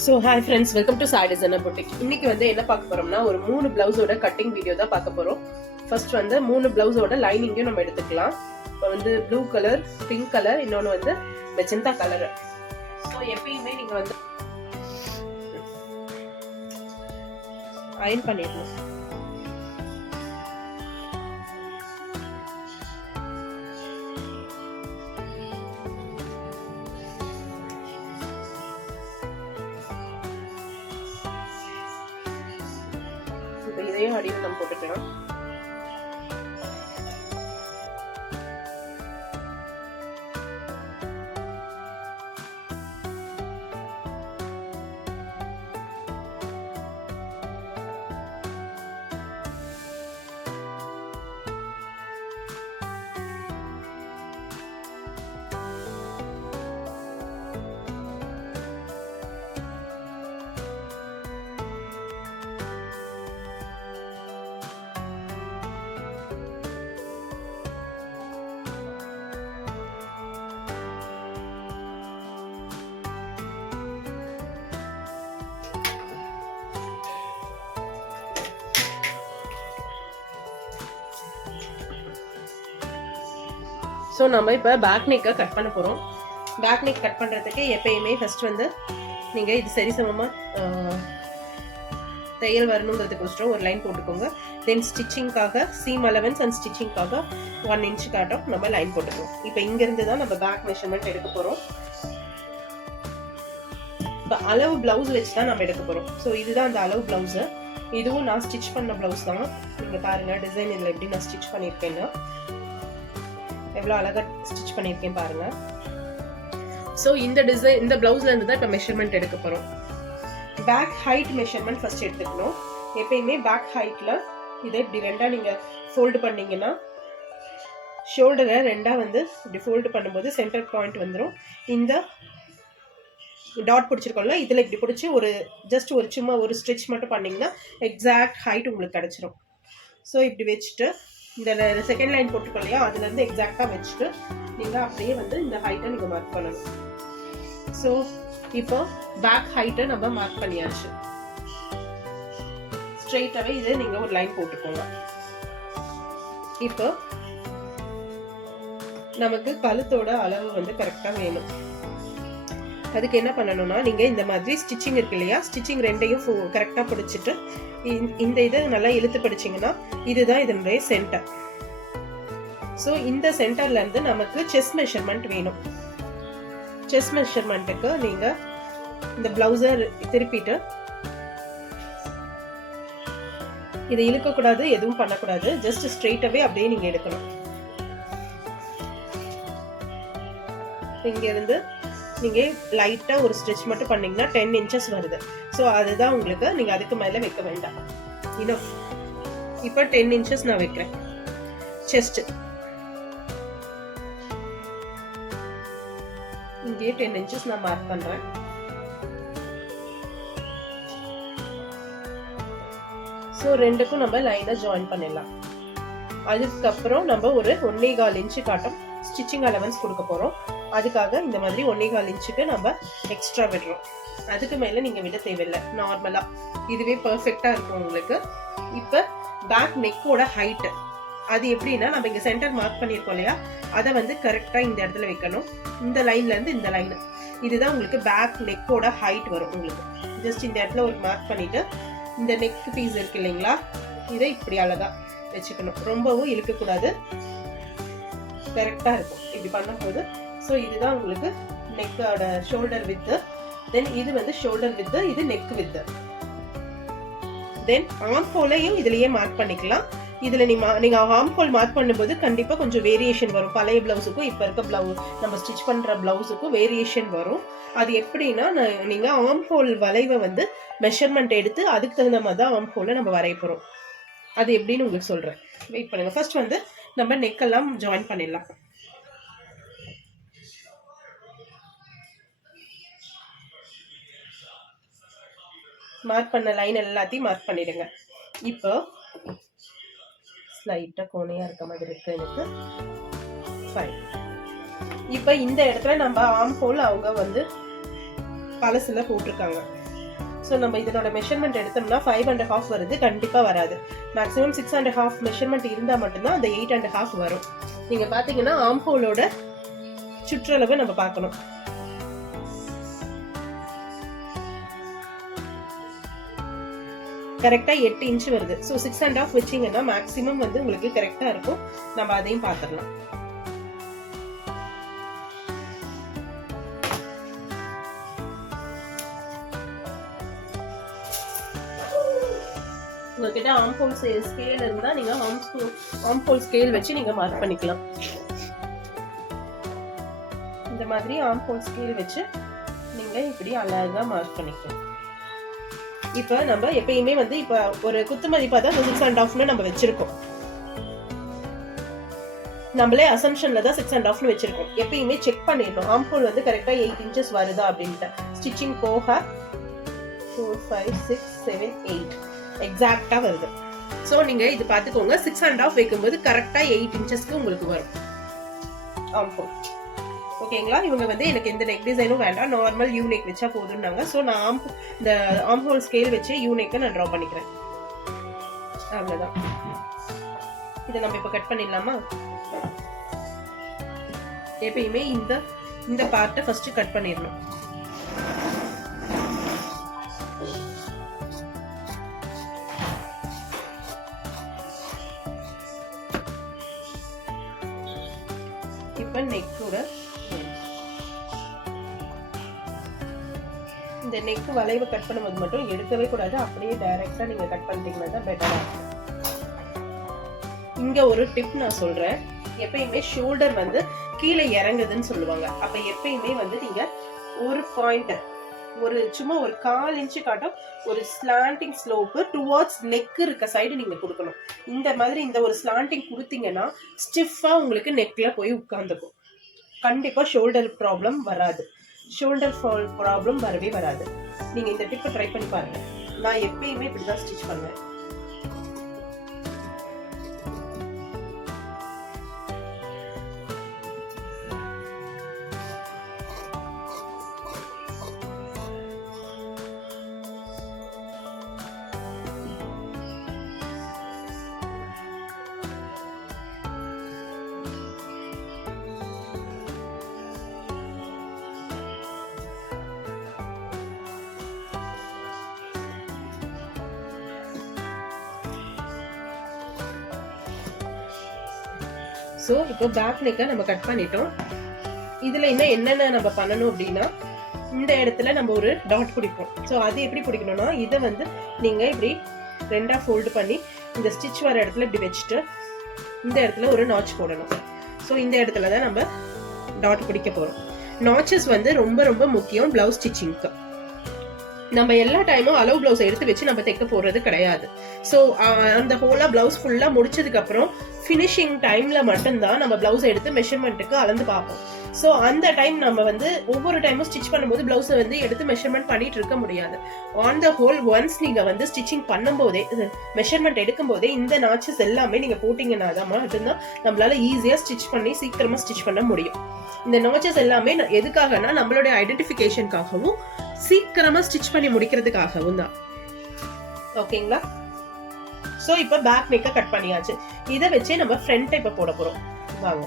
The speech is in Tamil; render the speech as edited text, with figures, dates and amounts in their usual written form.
So hi friends, welcome to Sai designer boutique. இன்னைக்கு வந்து என்ன பார்க்க போறோம்னா ஒரு 3 பிளவுஸோட கட்டிங் வீடியோ தான் பார்க்க போறோம். ஃபர்ஸ்ட் வந்து 3 பிளவுஸோட லைனிங்கையும் நம்ம எடுத்துக்கலாம். இப்போ வந்து ப்ளூ கலர், பிங்க் கலர், இன்னொன்று வந்து மெஜந்தா கலர். ஸோ எப்பயுமே நீங்க வந்து அயன் பண்ணிடணும். இப்போ இதையும் அடியில் நம்ம போட்டுக்கலாம். ஸோ நம்ம இப்போ பேக் நெக்கை கட் பண்ண போகிறோம். பேக் நெக் கட் பண்ணுறதுக்கு எப்பயுமே ஃபர்ஸ்ட் வந்து நீங்கள் இது சரிசமமாக தையல் வரணுங்கிறதுக்கோசரம் ஒரு லைன் போட்டுக்கோங்க. தென் ஸ்டிச்சிங்காக சீம் அலவன்ஸ் அண்ட் ஸ்டிச்சிங்காக 1 inch காட்டும் நம்ம லைன் போட்டுக்கோம். இப்போ இங்கேருந்து தான் நம்ம பேக் மெஷர்மெண்ட் எடுக்க போகிறோம். இப்போ அளவு பிளவுஸ் வச்சு தான் நம்ம எடுக்க போகிறோம். ஸோ இதுதான் அந்த அளவு பிளவுஸு. இதுவும் நான் ஸ்டிச் பண்ண பிளவுஸ் தான். நீங்கள் பாருங்கள் டிசைன் இதில் எப்படி நான் ஸ்டிச் பண்ணியிருக்கேன்னா எவ்வளோ அழகாக ஸ்டிச் பண்ணியிருக்கேன் பாருங்க. ஸோ இந்த டிசைன் இந்த பிளவுஸ்ல இருந்து தான் இப்போ மெஷர்மெண்ட் எடுக்க போகிறோம். பேக் ஹைட் மெஷர்மெண்ட் ஃபர்ஸ்ட் எடுத்துக்கணும். எப்பயுமே பேக் ஹைட்டில் இதை இப்படி ரெண்டாக நீங்கள் ஃபோல்டு பண்ணீங்கன்னா ஷோல்டரை ரெண்டாக வந்து இப்படி ஃபோல்டு பண்ணும்போது சென்டர் பாயிண்ட் வந்துடும். இந்த டாட் பிடிச்சிருக்கோம்ல இதில் இப்படி பிடிச்சி ஒரு ஜஸ்ட் ஒரு சும்மா ஒரு ஸ்ட்ரெச் மட்டும் பண்ணிங்கன்னா எக்ஸாக்ட் ஹைட் உங்களுக்கு கிடச்சிரும். ஸோ இப்படி வச்சுட்டு இந்த செகண்ட் லைன் போட்டுக்கோ இல்லையா, அதுலேருந்து எக்ஸாக்டாக வச்சுட்டு நீங்கள் அப்படியே வந்து இந்த ஹைட்டை நீங்கள் மார்க் பண்ணணும். ஸோ இப்போ பேக் ஹைட்டை நம்ம மார்க் பண்ணியாச்சு. ஸ்ட்ரெயிட்டாகவே இதை நீங்கள் ஒரு லைன் போட்டுக்கோங்க. இப்போ நமக்கு கழுத்தோட அளவு வந்து கரெக்டாக வேணும். அதுக்கு என்ன பண்ணணும்னா நீங்கள் இந்த மாதிரி ஸ்டிச்சிங் இருக்கு இல்லையா, ஸ்டிச்சிங் ரெண்டையும் கரெக்டாக பிடிச்சிட்டு இந்த இதை நல்லா இழுத்து பிடிச்சிங்கன்னா இதுதான் இதனுடைய சென்டர். ஸோ இந்த சென்டர்லேருந்து நமக்கு செஸ்ட் மெஷர்மெண்ட் வேணும். செஸ்ட் மெஷர்மெண்ட்டுக்கு நீங்கள் இந்த பிளவுஸை திருப்பிட்டு இதை இழுக்கக்கூடாது, எதுவும் பண்ணக்கூடாது, ஜஸ்ட் ஸ்ட்ரெயிட்டாகவே அப்படியே நீங்கள் எடுக்கணும். இங்கேருந்து நீங்கள் லைட்டாக ஒரு ஸ்டிச் மட்டும் பண்ணிங்கன்னா 10 inches வருது. ஸோ அதுதான் உங்களுக்கு, நீங்கள் அதுக்கு மேலே வைக்க வேண்டாம். இன்னும் இப்போ 10 inches நான் வைக்கிறேன். செஸ்ட் இங்கே 10 inches நான் மார்க் பண்ணுறேன். ஸோ ரெண்டுக்கும் நம்ம லைனாக ஜாயின் பண்ணிடலாம். அதுக்கப்புறம் நம்ம ஒரு 1.25 inch காட்டும் ஸ்டிச்சிங் அலவன்ஸ் கொடுக்க போகிறோம். அதுக்காக இந்த மாதிரி 1.25 inch நம்ம எக்ஸ்ட்ரா விடுறோம். அதுக்கு மேலே நீங்கள் விட தேவையில்லை. நார்மலாக இதுவே பர்ஃபெக்டாக இருக்கும் உங்களுக்கு. இப்போ பேக் நெக்கோட ஹைட்டு அது எப்படின்னா நம்ம இங்கே சென்டர் மார்க் பண்ணியிருக்கோம் இல்லையா, அதை வந்து கரெக்டாக இந்த இடத்துல வைக்கணும். இந்த லைன்லேருந்து இந்த லைனு இதுதான் உங்களுக்கு பேக் நெக்கோட ஹைட் வரும். உங்களுக்கு ஜஸ்ட் இந்த இடத்துல ஒரு மார்க் பண்ணிவிட்டு இந்த நெக் பீஸ் இருக்கு இல்லைங்களா, இதை இப்படி அழகாக வச்சுக்கணும். ரொம்பவும் இழுக்கக்கூடாது, கரெக்டாக இருக்கும் இப்படி பண்ணும்போது. ஸோ இதுதான் உங்களுக்கு நெக்கோட ஷோல்டர் வித்து. தென் இது வந்து ஷோல்டர் வித்து, இது நெக் வித்து. தென் ஆர்ம் ஹோலையும் இதுலயே மார்க் பண்ணிக்கலாம். இதுல நீங்க ஆர்ம் ஹோல் மார்க் பண்ணும்போது கண்டிப்பா கொஞ்சம் வேரியேஷன் வரும். பழைய பிளவுஸுக்கும் இப்ப இருக்க பிளவுஸ் நம்ம ஸ்டிச் பண்ற பிளவுஸுக்கும் வேரியேஷன் வரும். அது எப்படின்னா நீங்க ஆர்ம் ஹோல் வளைவை வந்து மெஷர்மெண்ட் எடுத்து அதுக்கு தகுந்த மாதிரி தான் ஆர்ம் ஹோலை நம்ம வரைய போறோம். அது எப்படின்னு உங்களுக்கு சொல்றேன், வெயிட் பண்ணுங்க. ஃபர்ஸ்ட் வந்து நம்ம நெக்கெல்லாம் ஜாயின் பண்ணிடலாம். மார்க் பண்ண லைன் எல்லாத்தையும் மார்க் பண்ணிடுங்க. இப்போ ஸ்லைட்டாக கோணையாக இருக்க மாதிரி இருக்கு எனக்கு. ஃபைன். இப்போ இந்த இடத்துல நம்ம ஆர்ம் ஹோல் அவங்க வந்து பழசுல போட்டிருக்காங்க. ஸோ நம்ம இதனோட மெஷர்மெண்ட் எடுத்தோம்னா 5.5 வருது, கண்டிப்பாக வராது. மேக்ஸிமம் 6.5 மெஷர்மெண்ட் இருந்தால் மட்டும்தான் அந்த 8.5 வரும். நீங்கள் பார்த்தீங்கன்னா ஆர்ம் ஹோலோட சுற்றளவு நம்ம பார்க்கணும். கரெக்டா 8 இன்ச் வருது. ஸோ 6.5 வச்சிங்கன்னா மேக்ஸிமம் வந்து உங்களுக்கு கரெக்டா இருக்கும். நம்ம அதையும் பார்த்துடலாம். உங்ககிட்ட ஆர்ம் ஹோல் ஸ்கேல் இருந்தா நீங்க ஆர்ம் ஹோல் ஸ்கேல் வச்சு நீங்க மார்க் பண்ணிக்கலாம். இந்த மாதிரி ஆர்ம் ஹோல் ஸ்கேல் வச்சு நீங்க இப்படி அழகா மார்க் பண்ணிக்கலாம். இப்ப நம்ம எப்பயுமே வந்து இப்ப ஒரு குத்து மதிப்பா தான் 6.5 நம்ம வச்சிருக்கோம். நம்மளே அசம்ஷன்ல தான் 6.5 வச்சிருக்கோம். எப்பயுமே செக் பண்ணிடணும் ஆர்ம் ஹோல் வந்து கரெக்டா 8 இன்ச்சஸ் வருதா அப்படின்ட்டு. ஸ்டிச்சிங் போக 4 5 6 7 8 எக்ஸாக்டா வருது. சோ நீங்க இது பாத்துக்கோங்க. 6.5 வைக்கும்போது கரெக்டா 8 இன்ச்சஸ்க்கு உங்களுக்கு வரும் ஆர்ம் ஹோல். ஓகேங்களா? இவங்க வந்து எனக்கு எந்த நெக் டிசைனும் வேண்டாம், நார்மல் யூ நெக் வச்சா போதும்னாங்க. ஸோ நான் இந்த ஆர்ம் ஹோல் ஸ்கேல் வச்சு யூ நெக்கை நான் ட்ரா பண்ணிக்கிறேன். அவ்வளோதான். இதை நம்ம இப்போ கட் பண்ணிடலாமா? எப்பயுமே இந்த பார்ட்டை ஃபர்ஸ்ட் கட் பண்ணிடணும். இப்போ நெக்கோட இந்த நெக் வளைவு கட் பண்ணும்போது மட்டும் எடுக்கவே கூடாது, அப்படியே டைரக்டா நீங்க கட் பண்ணிட்டீங்கன்னா தான் பெட்டரா இருக்கும். இங்க ஒரு டிப் நான் சொல்றேன். எப்பயுமே ஷோல்டர் வந்து கீழே இறங்குதுன்னு சொல்லுவாங்க. அப்ப எப்பயுமே வந்து நீங்க ஒரு பாயிண்ட் சும்மா ஒரு 1/4 இன்ச்சு காட்டும் ஒரு ஸ்லாண்டிங் ஸ்லோப் டுவர்ட்ஸ் நெக் இருக்க சைடு நீங்க கொடுக்கணும். இந்த மாதிரி இந்த ஒரு ஸ்லாண்டிங் கொடுத்தீங்கன்னா ஸ்டிஃபா உங்களுக்கு நெக்ல போய் உட்கார்ந்துக்கும். கண்டிப்பா ஷோல்டர் ப்ராப்ளம் வராது, ஷோல்டர் ஃபால் ப்ராப்ளம் வரவே வராது. நீங்க இந்த டிப்பை ட்ரை பண்ணி பாருங்க. நான் எப்பயுமே இப்படிதான் ஸ்டிச் பண்ணுவேன். ஸோ இப்போ பேக் நெக்கை நம்ம கட் பண்ணிட்டோம். இதுல இன்னும் என்னென்ன நம்ம பண்ணணும் அப்படின்னா, இந்த இடத்துல நம்ம ஒரு டாட் பிடிப்போம். ஸோ அது எப்படி பிடிக்கணும்னா, இதை வந்து நீங்க இப்படி 2ஆ ஃபோல்டு பண்ணி இந்த ஸ்டிச் வர இடத்துல இப்படி வச்சுட்டு இந்த இடத்துல ஒரு நாட்ச் போடணும். ஸோ இந்த இடத்துல தான் நம்ம டாட் பிடிக்க போறோம். நாட்சஸ் வந்து ரொம்ப ரொம்ப முக்கியம் பிளவுஸ் ஸ்டிச்சிங்க்கு. நம்ம எல்லா டைமும் அளவு பிளவுஸ் எடுத்து வச்சு நம்ம தைக்க போறது கிடையாது. ஸோ அந்த ஹோலா பிளவுஸ் ஃபுல்லா முடிச்சதுக்கு அப்புறம் ஃபினிஷிங் டைம்ல மட்டும்தான் நம்ம பிளவுஸ் எடுத்து மெஷர்மெண்ட்டுக்கு அளந்து பார்ப்போம். ஸோ அந்த டைம் நம்ம வந்து ஒவ்வொரு டைமும் ஸ்டிச் பண்ணும்போது பிளவுஸை வந்து எடுத்து மெஷர்மெண்ட் பண்ணிட்டு இருக்க முடியாது. ஆன் த ஹோல் ஒன்ஸ் நீங்க வந்து ஸ்டிச்சிங் பண்ணும் போதே மெஷர்மெண்ட் எடுக்கும் போதே இந்த நாட்சஸ் எல்லாமே நீங்க போட்டீங்கன்னா தான் மட்டும்தான் நம்மளால ஈஸியா ஸ்டிச் பண்ணி சீக்கிரமா ஸ்டிச் பண்ண முடியும். இந்த நாட்சஸ் எல்லாமே எதுக்காகனா நம்மளுடைய ஐடென்டிஃபிகேஷனுக்காகவும் சீக்கிரமா ஸ்டிச் பண்ணி முடிக்கிறதுக்காகவும் தான். ஓகேங்களா? சோ இப்போ பேக் நெக்க கட் பண்ணியாச்சு. இதை வச்சே நம்ம ஃப்ரண்ட் இப்ப போட போறோம். வாங்க.